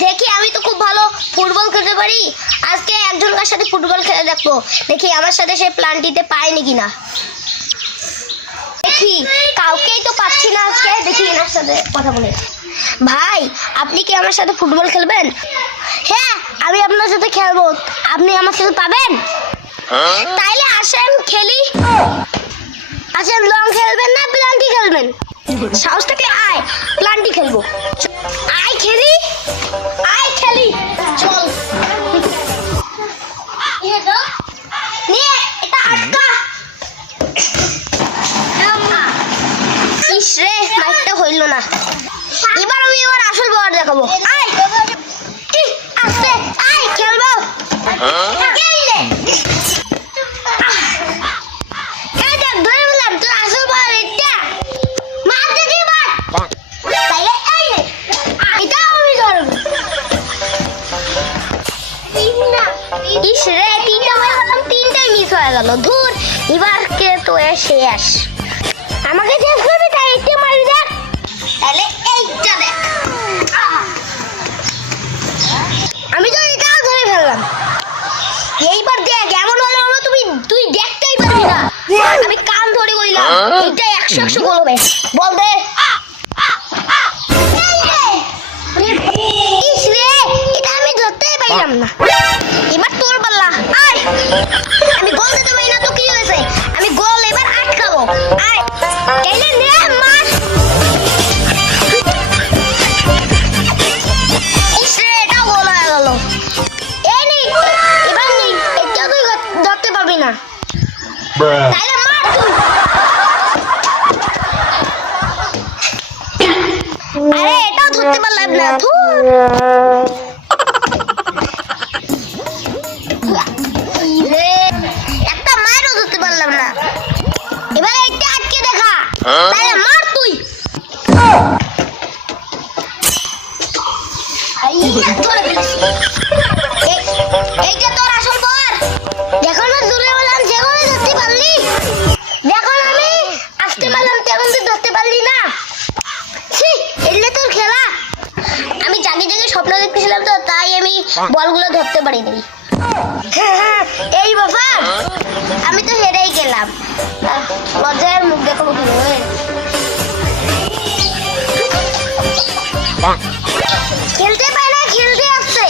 দেখি আমি তো খুব ভালো ফুটবল খেলতে পারি। আজকে একজনের সাথে ফুটবল খেলে দেখবো, দেখি আমার সাথে সে প্ল্যানটিতে পায়নি কিনা। দেখি কাউকেই তো পাচ্ছি না আজকে, দেখি এনার সাথে কথা বলে। ভাই, আপনি কি আমার সাথে ফুটবল খেলবেন? হ্যাঁ, আমি আপনার সাথে খেলবো, আপনি আমার সাথে পাবেন? তাইলে আসেন খেলি। আসেন, লং খেলবেন না প্লান্টি খেলবেন? সাহস থাকলে আয়, প্লান্টি খেলবো। আয় খেলি, আয় খেলি, চল। নিয়ে এটা আটকা। ইস রে, মাইকটা হইল না। এবার আমি আসল পাওয়ার দেখাবো। আয় আস্তে, আয় খেলবো। ইস রে, তিনটাই মিস হয়ে গেল। ধুর, এবার কে তো শেষ। আমাকে শেষ করবি, তাই একটা মারি দেখ। তাহলে এইটা দেখ, আমি তো এটাও ধরে ফেললাম। এইবার দেখ, এমন হলে তুই দেখতেই পারবি না। আমি কান ধরে কইলাম, এটা 100 গোল হবে। বল দে। ইস রে, এটা আমি ধরতেই পাইলাম না। এবার তোর পাল্লা, আয়। আমি গোল দিতে পারি না তো কি হয়েছে, আমি গোল এবার আটকাবো। আয় তাইলে নে, মার। ইস রে, এটাও গোল হয়ে গেল। এই নি, এবার নি, এটাও তুই ধরতে পারবি না। তাইলে মার তুই। আরে এটাও ধরতে পারলাম না। একটা মারও ধরতে পারলাম না। এবার এইটা আটকে দেখা, তাহলে মার তুই। এইটা তোর আসল পাওয়ার। দেখো না, দূরে বললাম যেমন ধরতে পারলি, দেখো আমি আসতে পারলাম তেমন তুই ধরতে পারলি না। এলে তোর খেলা। আমি জাগে জাগে স্বপ্ন দেখতেছিলাম তো, তাই আমি বলগুলো ধরতে পারিনি। এই বাবা, আমি তো হেরেই গেলাম। লজ্জার মুখ দেখাবো কিভাবে? খেলতে পারে না, খেলতে আসছে।